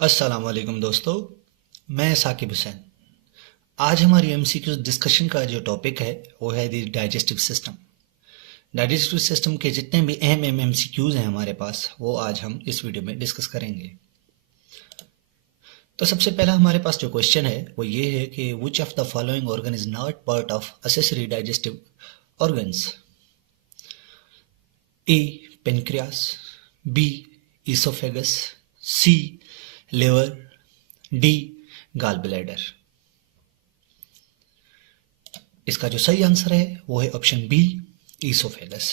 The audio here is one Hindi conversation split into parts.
अस्सलाम वालेकुम दोस्तों, मैं साकिब हुसैन। आज हमारी एमसीक्यू डिस्कशन का जो टॉपिक है वो है the digestive system. Digestive system के जितने भी अहम एमसीक्यूज हैं हमारे पास वो आज हम इस वीडियो में डिस्कस करेंगे। तो सबसे पहला हमारे पास जो क्वेश्चन है वो ये है कि which of the following organ is not part of accessory digestive organs? A pancreas, B oesophagus, C liver, D gall bladder. इसका जो सही आंसर है वो है ऑप्शन बी ईसोफेगस।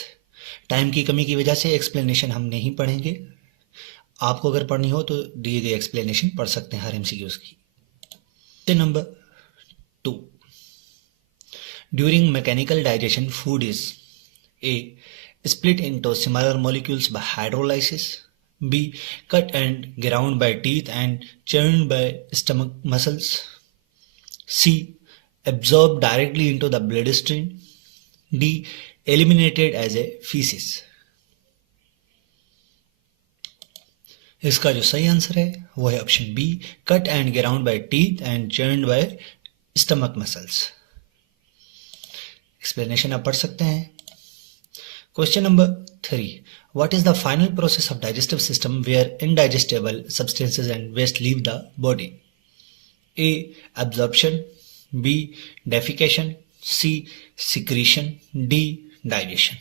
टाइम की कमी की वजह से एक्सप्लेनेशन हम नहीं पढ़ेंगे। आपको अगर पढ़नी हो तो दिए गए एक्सप्लेनेशन पढ़ सकते हैं हर एमसीक्यूज की। Number 2, during mechanical digestion food is a split into smaller molecules by hydrolysis, B cut and ground by teeth and churned by stomach muscles, C absorbed directly into the bloodstream, D eliminated as a feces। इसका जो सही आंसर है वो है option B cut and ground by teeth and churned by stomach muscles. Explanation आप पढ़ सकते हैं। Question number 3. What is the final process of digestive system where indigestible substances and waste leave the body? A. Absorption, B. Defecation, C. Secretion, D. Digestion।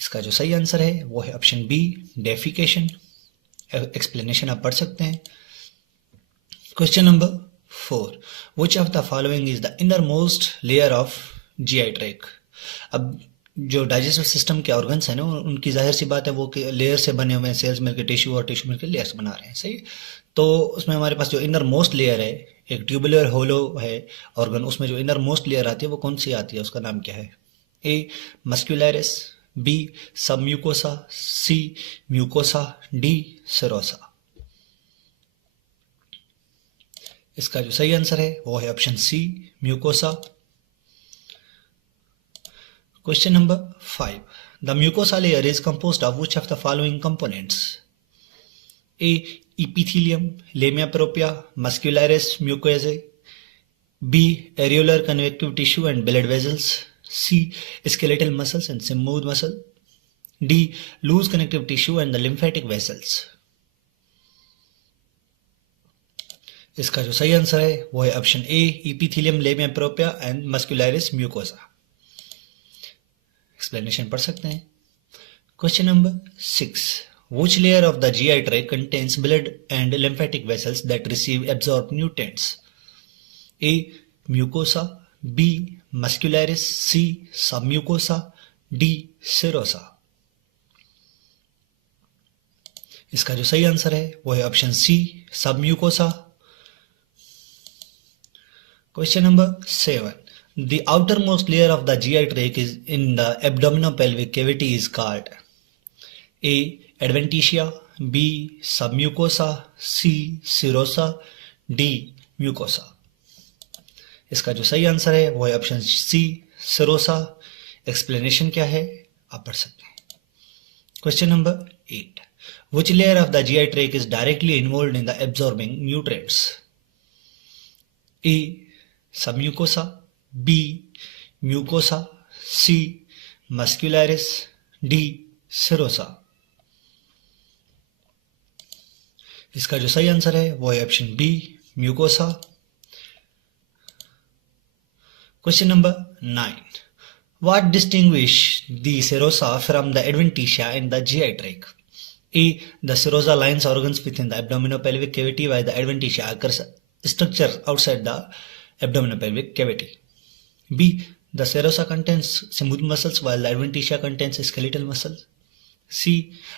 इसका जो सही आंसर है वो है ऑप्शन बी डेफिकेशन। एक्सप्लेनेशन आप पढ़ सकते हैं। Question number 4. Which of the following is the innermost layer of GI tract? अब जो डाइजेस्टिव सिस्टम के ऑर्गन्स हैं ना उनकी जाहिर सी बात है वो लेयर से बने हुए हैं, सेल्स मिलकर टिश्यू और टिश्यू मिलकर लेयर्स बना रहे हैं, सही। तो उसमें हमारे पास जो इनर मोस्ट लेयर है, एक ट्यूबुलर होलो है ऑर्गन, उसमें जो इनर मोस्ट लेयर आती है वो कौन सी आती है, उसका नाम क्या है? A muscularis, B submucosa, C mucosa, D serosa. इसका जो सही आंसर है वो है option C mucosa. Question number 5. The mucosa layer is composed of which of the following components? A. Epithelium, lamina propria, muscularis mucosae. B. Areolar convective tissue and blood vessels. C. Skeletal muscles and smooth muscle. D. Loose connective tissue and the lymphatic vessels। इसका जो सही आंसर है वो है option A epithelium, lamina propria and muscularis mucosa। Explanation पढ़ सकते हैं। Question number 6. Which layer of the GI tract contains blood and lymphatic vessels that receive absorbed nutrients? A. Mucosa, B. Muscularis, C. Submucosa, D. Serosa। इसका जो सही आंसर है वो है option C submucosa. Question number 7. The outermost layer of the GI tract is in the abdominopelvic cavity is called A. Adventitia, B. Submucosa, C. Serosa, D. Mucosa। इसका जो सही आंसर है वो है ऑप्शन सी सेरोसा। एक्सप्लेनेशन क्या है आप पढ़ सकते हैं। Question number 8. Which layer of the GI tract is directly involved in the absorbing nutrients? A. Submucosa, B. Mucosa, C. Muscularis, D. Serosa। इसका जो सही आंसर है वो है option B mucosa. Question number 9. What distinguish the serosa from the adventitia in the GI tract? A. The serosa lines organs within the abdominopelvic cavity while the adventitia occurs structure outside the abdominopelvic cavity. B. The serosa contains smooth muscles while the adventitia contains skeletal muscles. C.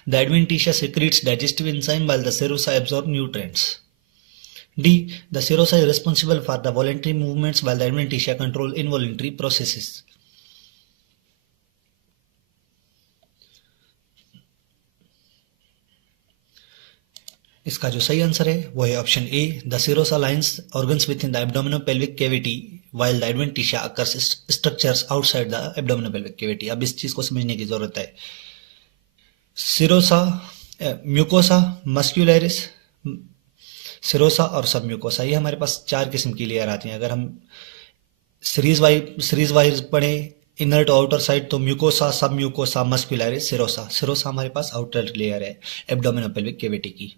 The adventitia secretes digestive enzyme while the serosa absorb nutrients. D. The serosa is responsible for the voluntary movements while the adventitia control involuntary processes। इसका जो सही आंसर है वो है option A the serosa lines organs within the abdominopelvic cavity while the adventitia occurs structures outside the abdominopelvic cavity. अब इस चीज को समझने की जरूरत है। सिरोसा, म्यूकोसा, मस्क्यूलरिस, सिरोसा और सब म्यूकोसा, ये हमारे पास 4 किस्म की लेयर आती हैं। अगर हम सीरीज वाइज पढ़े इनर टू आउटर साइड तो म्यूकोसा, सब म्यूकोसा, मस्कुलरिस, सिरोसा। सिरोसा हमारे पास आउटर लेयर है एब्डोमिनोपेल्विक कैविटी की।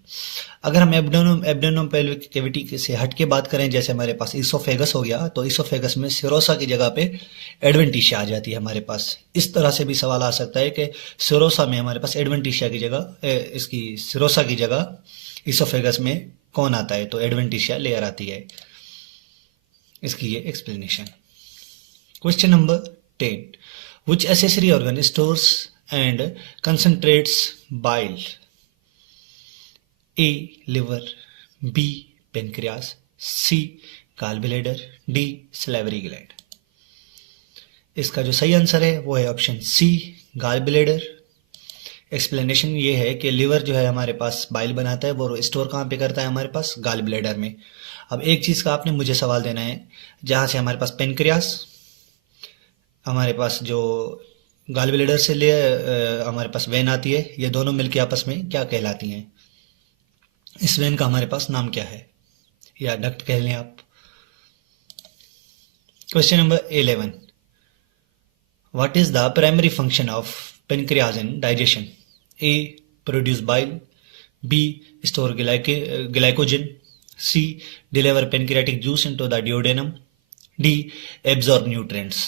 अगर हम एब्डोमिनोपेल्विक कैविटी से हट के बात करें, जैसे हमारे पास इसोफेगस हो गया, तो इसोफेगस में सिरोसा की जगह पे एडवेंटिशिया आ जाती है हमारे पास। इस तरह से भी सवाल आ सकता है कि सिरोसा में हमारे पास एडवेंटिशिया की जगह इसकी सिरोसा की जगह इसोफेगस में कौन आता है, तो एडवेंटिशिया लेयर आती है। इसकी ये explanation. Question number 10. Which accessory organ stores and concentrates bile? A. Liver, B. Pancreas, C. Gallbladder, D. salivary gland. इसका जो सही आंसर है वो है ऑप्शन सी, गाल ब्लेडर। एक्सप्लेनेशन ये है कि लिवर जो है हमारे पास बाइल बनाता है, वो स्टोर कहाँ पे करता है हमारे पास, गाल ब्लेडर में। अब एक चीज़ का आपने मुझे सवाल देना है, जहाँ से हमारे पास पेनक्रियास, हमारे पास जो गाल ब्लेडर से ले हमारे पास वेन आती है, ये दोनों मिलके आपस में क्या कहलाती हैं? इस वेन का हमारे पास नाम क्या है, या डक्ट कह लें आप। Question number 11. What is the primary function of pancreas in digestion? A. Produce bile, B. Store glycogen, C. Deliver pancreatic juice into the duodenum, D. Absorb nutrients.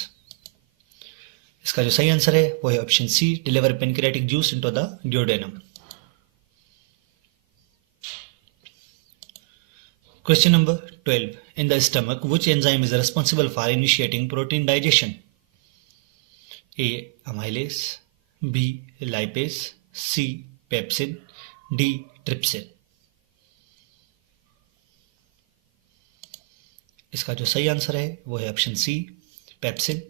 इसका जो सही आंसर है वो है option C, deliver pancreatic juice into the duodenum. Question number 12. In the stomach which enzyme is responsible for initiating protein digestion? A. Amylase, B. Lipase, C. Pepsin, D. Trypsin. इसका जो सही आंसर है वो है ऑप्शन सी, पेप्सिन।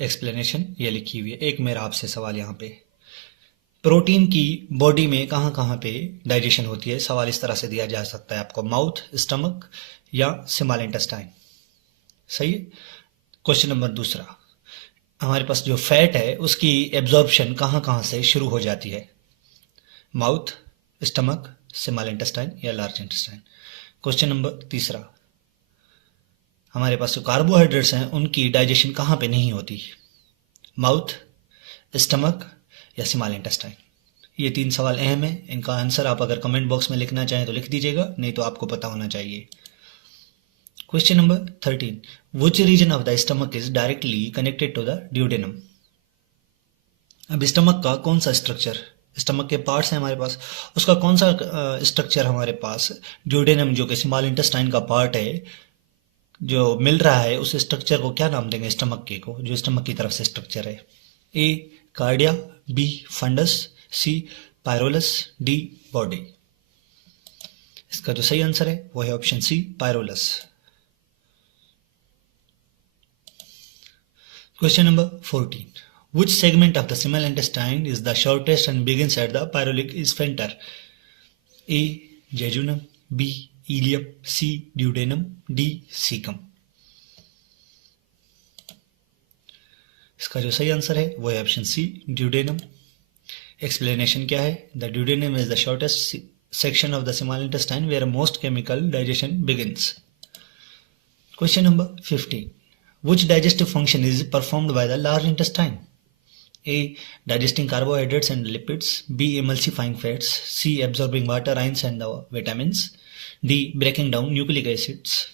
एक्सप्लेनेशन ये लिखी हुई है। एक मेरा आपसे सवाल यहाँ पे, प्रोटीन की बॉडी में कहाँ कहाँ पे डाइजेशन होती है? सवाल इस तरह से दिया जा सकता है आपको, माउथ, स्टमक या स्मॉल इंटेस्टाइन। सही है। क्वेश्चन नंबर दूसरा, हमारे पास जो फैट है उसकी एब्जॉर्प्शन कहाँ कहाँ से शुरू हो जाती है? माउथ, स्टमक, स्मॉल इंटेस्टाइन या लार्ज इंटेस्टाइन। क्वेश्चन नंबर तीसरा, हमारे पास जो कार्बोहाइड्रेट्स हैं उनकी डाइजेशन कहाँ पे नहीं होती? माउथ, स्टमक या स्मॉल इंटेस्टाइन। ये 3 सवाल अहम है। इनका आंसर आप अगर कमेंट बॉक्स में लिखना चाहें तो लिख दीजिएगा, नहीं तो आपको पता होना चाहिए। Question number 13. Which region of the stomach is directly connected to the duodenum? अब स्टमक का कौन सा स्ट्रक्चर, स्टमक के पार्ट्स हैं हमारे पास, उसका कौन सा स्ट्रक्चर हमारे पास डिओडेनम, जो कि स्मॉल इंटेस्टाइन का पार्ट है, जो मिल रहा है, उस स्ट्रक्चर को क्या नाम देंगे स्टमक के को, जो स्टमक की तरफ से स्ट्रक्चर है? A. Cardia, B. Fundus, C. Pylorus, D. Body. इसका जो सही आंसर है वो है option C, pylorus. Question number 14. Which segment of the small intestine is the shortest and begins at the pyrolic sphincter? A. Jejunum, B. Ileum, C. Duodenum, D. Cecum। इसका जो सही आंसर है वो है ऑप्शन सी, ड्यूडेनम। एक्सप्लेनेशन क्या है? The duodenum is the shortest section of the small intestine where most chemical digestion begins. Question number 15. Which digestive function is performed by the large intestine? A. Digesting carbohydrates and lipids, B. Emulsifying fats, C. Absorbing water, ions and the vitamins, D. Breaking down nucleic acids।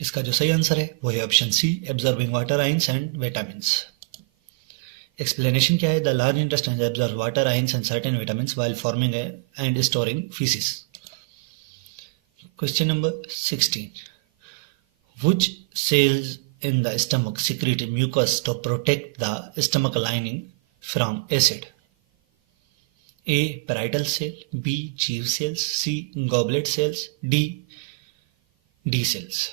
इसका जो सही आंसर है वो है option C, absorbing water, ions and vitamins. Explanation क्या है? The large intestine absorb water, ions and certain vitamins while forming and storing faeces. Question number 16. Which cells in the stomach secrete mucus to protect the stomach lining from acid? A. Parietal cell, B. Chief cells, C. Goblet cells, D. D cells।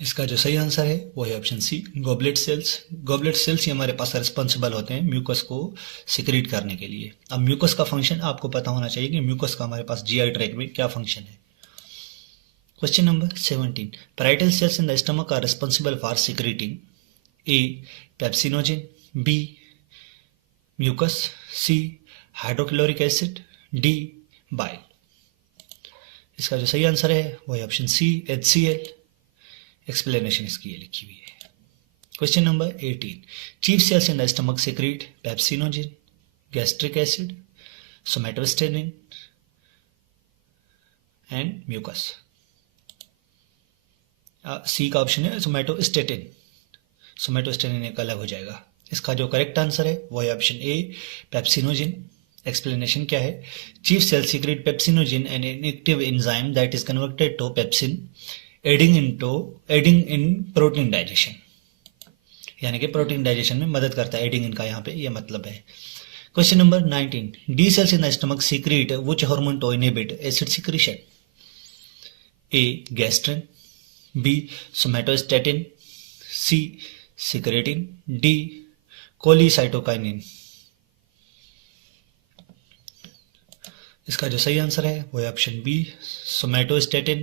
इसका जो सही आंसर है वो है option C, goblet cells. Goblet cells ही हमारे पास रिस्पॉन्सिबल होते हैं म्यूकस को सिक्रीट करने के लिए। अब म्यूकस का फंक्शन आपको पता होना चाहिए कि म्यूकस का हमारे पास जीआई ट्रैक्ट में क्या फंक्शन है। Question number 17. Parietal cells in the stomach are responsible for secreting A. Pepsinogen, B. Mucus, C hydrochloric acid, D bile. इसका जो सही आंसर है वो है ऑप्शन सी HCl। एक्सप्लेनेशन इसकी ये लिखी हुई है। Question number 18, chief cells in the stomach secrete pepsinogen, gastric acid, somatostatin and mucus. C का ऑप्शन है सोमेटोस्टेटिन। सोमेटोस्टेटिन एक अलग हो जाएगा। इसका जो करेक्ट आंसर है वो है ऑप्शन ए पेप्सिनोजिन। एक्सप्लेनेशन क्या है? Chief cell secrete pepsinogen an inactive enzyme that is converted to pepsin aiding in protein digestion, यानी कि प्रोटीन डाइजेशन में मदद करता है। एडिंग इनका यहाँ पे ये मतलब है। Question number 19, D cells in the stomach secrete which hormone to inhibit acid secretion? A gastrin, B somatostatin, C secretin, D cholecystokinin. इसका जो सही आंसर है वो है ऑप्शन बी सोमेटोस्टेटिन।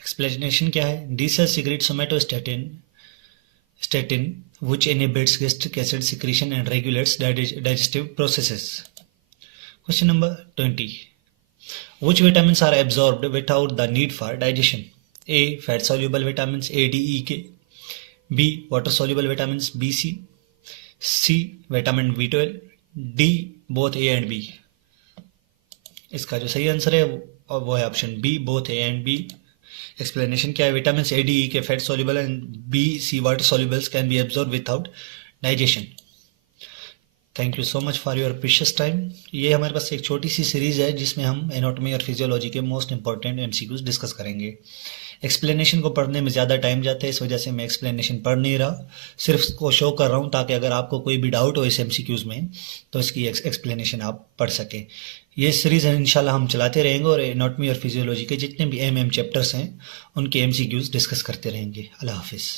एक्सप्लेनेशन क्या है? D cell secrete somatostatin which inhibits gastric acid secretion and regulates digestive processes. Question number 20, which vitamins are absorbed without the need for digestion? A fat soluble vitamins A, D, E, K, B water soluble vitamins B, C vitamin B12, D both A and B। इसका जो सही आंसर है वो है option B both A and B. Explanation क्या है? Vitamin A D E K fat soluble and B C water solubles can be absorb without digestion. Thank you so much for your precious time. ये हमारे पास एक छोटी सी सीरीज है जिसमें हम एनाटॉमी और फिजियोलॉजी के मोस्ट इंपॉर्टेंट एमसीक्यूज डिस्कस करेंगे। एक्सप्लेनेशन को पढ़ने में ज़्यादा टाइम जाता है, इस वजह से मैं एक्सप्लेनेशन पढ़ नहीं रहा, सिर्फ इसको शो कर रहा हूँ ताकि अगर आपको कोई भी डाउट हो इस एमसीक्यूज में तो इसकी एक्सप्लेनेशन आप पढ़ सकें। ये सीरीज़ इंशाल्लाह हम चलाते रहेंगे और एनाटॉमी और फिजियोलॉजी के जितने भी एमएम चैप्टर्स हैं उनके एमसीक्यूज डिस्कस करते रहेंगे। अल्लाह हाफिज़।